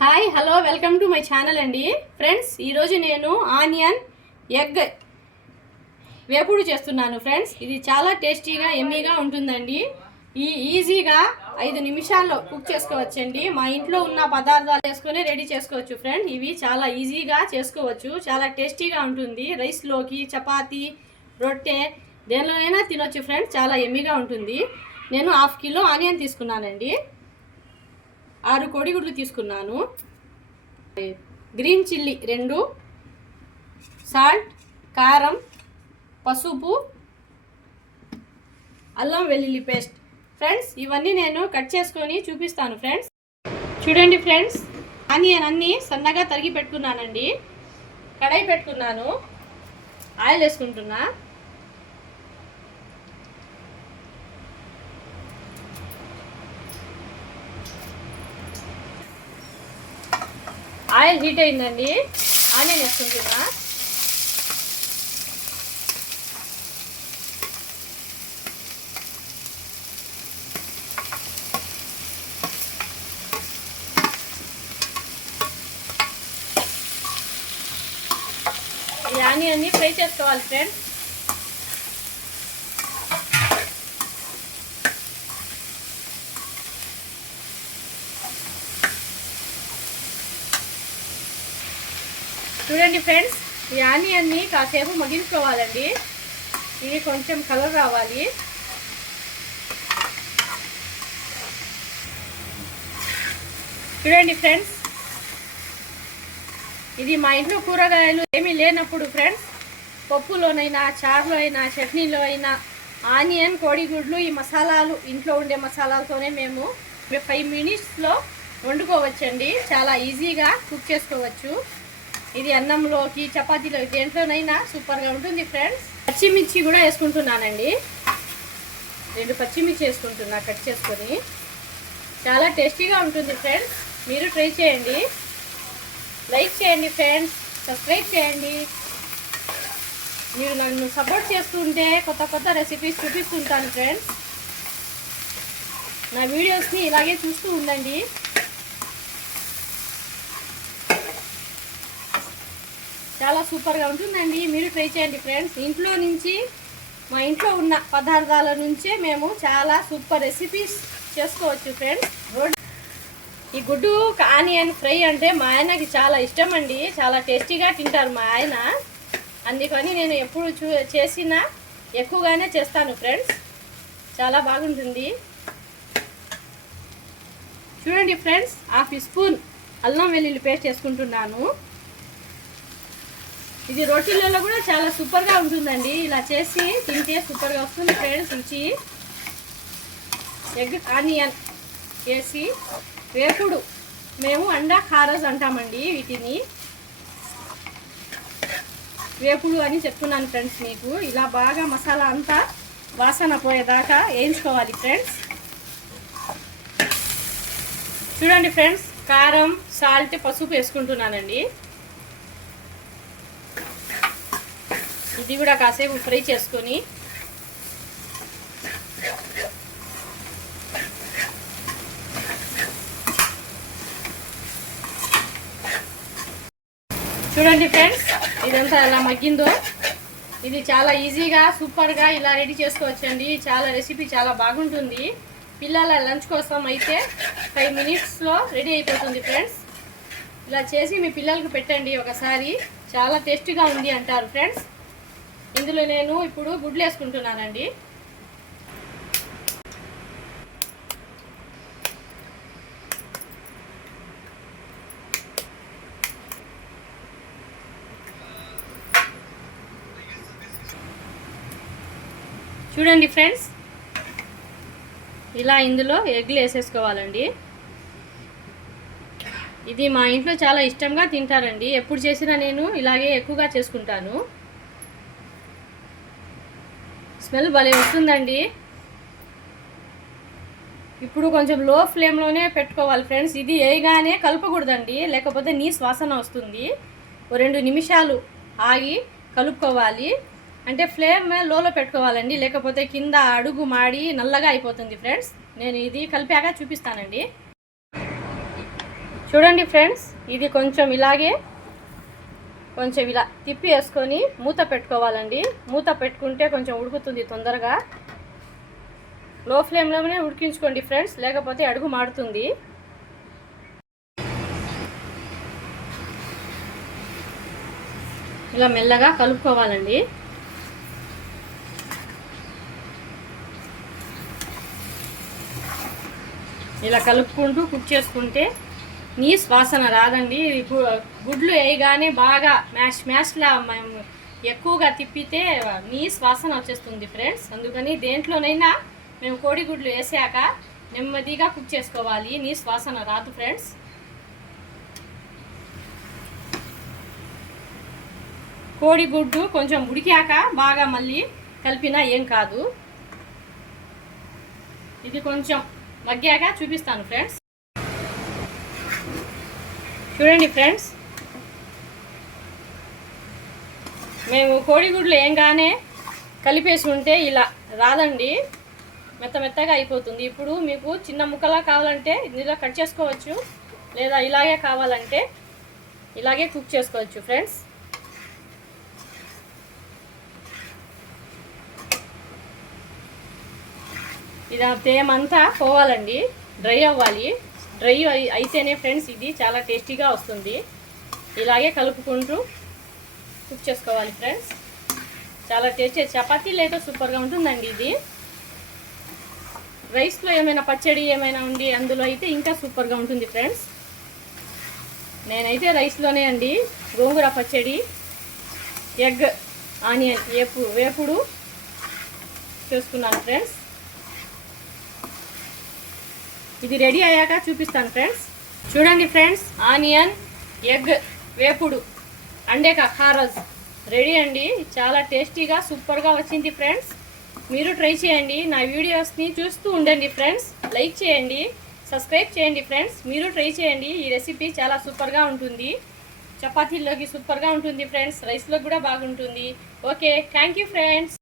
Hi hello welcome to my channel అండి friends. ఈరోజు నేను ఆనియన్ ఎగ్ వేపుడు చేస్తున్నాను ఫ్రెండ్స్. ఇది చాలా టేస్టీగా ఎమ్మీగా ఉంటుందండి. ఈజీగా 5 నిమిషాల్లో కుక్ చేసుకోవచ్చండి. మా ఇంట్లో ఉన్న పదార్థాలు వేసుకొని రెడీ చేసుకోవచ్చు ఫ్రెండ్. ఇవి చాలా ఈజీగా చేసుకోవచ్చు, చాలా టేస్టీగా ఉంటుంది. రైస్లోకి, చపాతీ, రొట్టె దేనిలోనైనా తినొచ్చు ఫ్రెండ్స్. చాలా ఎమ్మీగా ఉంటుంది. నేను 1/2 కిలో ఆనియన్ తీసుకున్నానండి. 6 కోడిగుడ్లు తీసుకున్నాను. గ్రీన్ చిల్లీ 2, సాల్ట్, కారం, పసుపు, అల్లం వెల్లుల్లి పేస్ట్ ఫ్రెండ్స్. ఇవన్నీ నేను కట్ చేసుకొని చూపిస్తాను ఫ్రెండ్స్. చూడండి ఫ్రెండ్స్, ఆనియన్ అన్నీ సన్నగా తరిగి పెట్టుకున్నానండి. కడాయి పెట్టుకున్నాను, ఆయిల్ వేసుకుంటున్నా. ఆయిల్ హీట్ అయిందండి, ఆనియన్ వేసుకుంటున్నా. ఈ ఆనియన్ని ఫ్రై చేసుకోవాలి ఫ్రెండ్స్. చూడండి ఫ్రెండ్స్, ఈ ఆనియన్ని కాసేపు మగ్గించుకోవాలండి. ఇది కొంచెం కలర్ రావాలి. చూడండి ఫ్రెండ్స్, ఇది మా ఇంట్లో కూరగాయలు ఏమీ లేనప్పుడు ఫ్రెండ్స్, పప్పులోనైనా, చారులో అయినా, చట్నీలో అయినా ఆనియన్, కోడిగుడ్లు, ఈ మసాలాలు ఇంట్లో ఉండే మసాలాలతోనే మేము 5 మినిట్స్లో వండుకోవచ్చండి. చాలా ఈజీగా కుక్ చేసుకోవచ్చు. ఇది అన్నంలోకి, చపాతీలోకి, దేంట్లోనైనా సూపర్గా ఉంటుంది ఫ్రెండ్స్. పచ్చిమిర్చి కూడా వేసుకుంటున్నానండి. 2 పచ్చిమిర్చి వేసుకుంటున్నా కట్ చేసుకొని. చాలా టేస్టీగా ఉంటుంది ఫ్రెండ్స్. మీరు ట్రై చేయండి. లైక్ చేయండి ఫ్రెండ్స్, సబ్స్క్రైబ్ చేయండి. మీరు నన్ను సపోర్ట్ చేస్తుంటే కొత్త కొత్త రెసిపీస్ చూపిస్తుంటాను ఫ్రెండ్స్. నా వీడియోస్ని ఇలాగే చూస్తూ ఉండండి. చాలా సూపర్గా ఉంటుందండి. మీరు ట్రై చేయండి ఫ్రెండ్స్. ఇంట్లో నుంచి, మా ఇంట్లో ఉన్న పదార్థాల నుంచే మేము చాలా సూపర్ రెసిపీస్ చేసుకోవచ్చు ఫ్రెండ్స్. ఈ గుడ్డు ఆనియన్ ఫ్రై అంటే మా ఆయనకి చాలా ఇష్టం అండి. చాలా టేస్టీగా తింటారు మా ఆయన. అందుకని నేను ఎప్పుడు చేసినా ఎక్కువగానే చేస్తాను ఫ్రెండ్స్. చాలా బాగుంటుంది. చూడండి ఫ్రెండ్స్, 1/2 స్పూన్ అల్లం వెల్లుల్లి పేస్ట్ వేసుకుంటున్నాను. ఇది రొట్టెలలో కూడా చాలా సూపర్గా ఉంటుందండి. ఇలా చేసి తింటే సూపర్గా వస్తుంది ఫ్రెండ్స్ రుచి. ఎగ్ ఆనియన్ వేసి వేపుడు, మేము అండా ఖారజ్ అంటామండి వీటిని. వేపుడు అని చెప్తున్నాను ఫ్రెండ్స్ మీకు. ఇలా బాగా మసాలా అంతా వాసన పోయేదాకా వేయించుకోవాలి ఫ్రెండ్స్. చూడండి ఫ్రెండ్స్, కారం, సాల్ట్, పసుపు వేసుకుంటున్నానండి. ఇది కూడా కాసేపు ఫ్రై చేసుకొని చూడండి ఫ్రెండ్స్, ఇదంతా ఎలా మగ్గిందో. ఇది చాలా ఈజీగా సూపర్గా ఇలా రెడీ చేసుకోవచ్చండి. చాలా రెసిపీ చాలా బాగుంటుంది. పిల్లల లంచ్ కోసం అయితే 5 మినిట్స్లో రెడీ అయిపోతుంది ఫ్రెండ్స్. ఇలా చేసి మీ పిల్లలకు పెట్టండి ఒకసారి. చాలా టేస్టీగా ఉంది అంటారు ఫ్రెండ్స్. ఇందులో నేను ఇప్పుడు గుడ్లు వేసుకుంటున్నానండి. చూడండి ఫ్రెండ్స్, ఇలా ఇందులో ఎగ్లు వేసేసుకోవాలండి. ఇది మా ఇంట్లో చాలా ఇష్టంగా తింటారండి. ఎప్పుడు చేసినా నేను ఇలాగే ఎక్కువగా చేసుకుంటాను. స్మెల్ భలే వస్తుందండి. ఇప్పుడు కొంచెం లో ఫ్లేమ్లోనే పెట్టుకోవాలి ఫ్రెండ్స్. ఇది వేయగానే కలపకూడదండి, లేకపోతే నీసు వాసన వస్తుంది. 2 నిమిషాలు ఆగి కలుపుకోవాలి. అంటే ఫ్లేమ్ లోలో పెట్టుకోవాలండి, లేకపోతే కింద అడుగు మాడి నల్లగా అయిపోతుంది ఫ్రెండ్స్. నేను ఇది కలిపాక చూపిస్తానండి. చూడండి ఫ్రెండ్స్, ఇది కొంచెం ఇలాగే కొంచెం ఇలా తిప్పి వేసుకొని మూత పెట్టుకోవాలండి. మూత పెట్టుకుంటే కొంచెం ఉడుకుతుంది తొందరగా. లో ఫ్లేమ్లోనే ఉడికించుకోండి ఫ్రెండ్స్, లేకపోతే అడుగు మాడుతుంది. ఇలా మెల్లగా కలుపుకోవాలండి. ఇలా కలుపుకుంటూ కుక్ చేసుకుంటే నీస్ వాసన రాదండి. గుడ్లు వేయగానే బాగా మ్యాష్లా ఎక్కువగా తిప్పితే నీస్ వాసన వచ్చేస్తుంది ఫ్రెండ్స్. అందుకని దేంట్లోనైనా మేము కోడిగుడ్లు వేసాక నెమ్మదిగా కుక్ చేసుకోవాలి, నీస్ వాసన రాదు ఫ్రెండ్స్. కోడిగుడ్డు కొంచెం ఉడికాక బాగా మళ్ళీ కలిపినా ఏం కాదు. ఇది కొంచెం మగ్గాక చూపిస్తాను ఫ్రెండ్స్. చూడండి ఫ్రెండ్స్, మేము కోడిగుడ్లు ఏంగానే కలిపేసి ఉంటే ఇలా రాదండి, మెత్తగా అయిపోతుంది. ఇప్పుడు మీకు చిన్న ముక్కలా కావాలంటే ఇందులో కట్ చేసుకోవచ్చు, లేదా ఇలాగే కావాలంటే ఇలాగే కుక్ చేసుకోవచ్చు ఫ్రెండ్స్. ఇది తేమంతా పోవాలండి, డ్రై అవ్వాలి. డ్రై అయితేనే ఫ్రెండ్స్ ఇది చాలా టేస్టీగా వస్తుంది. ఇలాగే కలుపుకుంటూ కుక్ చేసుకోవాలి ఫ్రెండ్స్. చాలా టేస్టీ, చపాతీలు అయితే సూపర్గా ఉంటుందండి ఇది. రైస్లో ఏమైనా పచ్చడి ఏమైనా ఉండి అందులో అయితే ఇంకా సూపర్గా ఉంటుంది ఫ్రెండ్స్. నేనైతే రైస్లోనే అండి గోంగూర పచ్చడి, ఎగ్ ఆనియన్ వేపుడు చేసుకున్నాను ఫ్రెండ్స్. ఇది రెడీ అయ్యాక చూపిస్తాను ఫ్రెండ్స్. చూడండి ఫ్రెండ్స్, ఆనియన్ ఎగ్ వేపుడు అండేక ఖారజ్ రెడీ అండి. చాలా టేస్టీగా సూపర్గా వచ్చింది ఫ్రెండ్స్. మీరు ట్రై చేయండి. నా వీడియోస్ని చూస్తూ ఉండండి ఫ్రెండ్స్. లైక్ చేయండి, సబ్స్క్రైబ్ చేయండి ఫ్రెండ్స్. మీరు ట్రై చేయండి. ఈ రెసిపీ చాలా సూపర్గా ఉంటుంది. చపాతీల్లోకి సూపర్గా ఉంటుంది ఫ్రెండ్స్, రైస్లో కూడా బాగుంటుంది. Okay, thank you friends.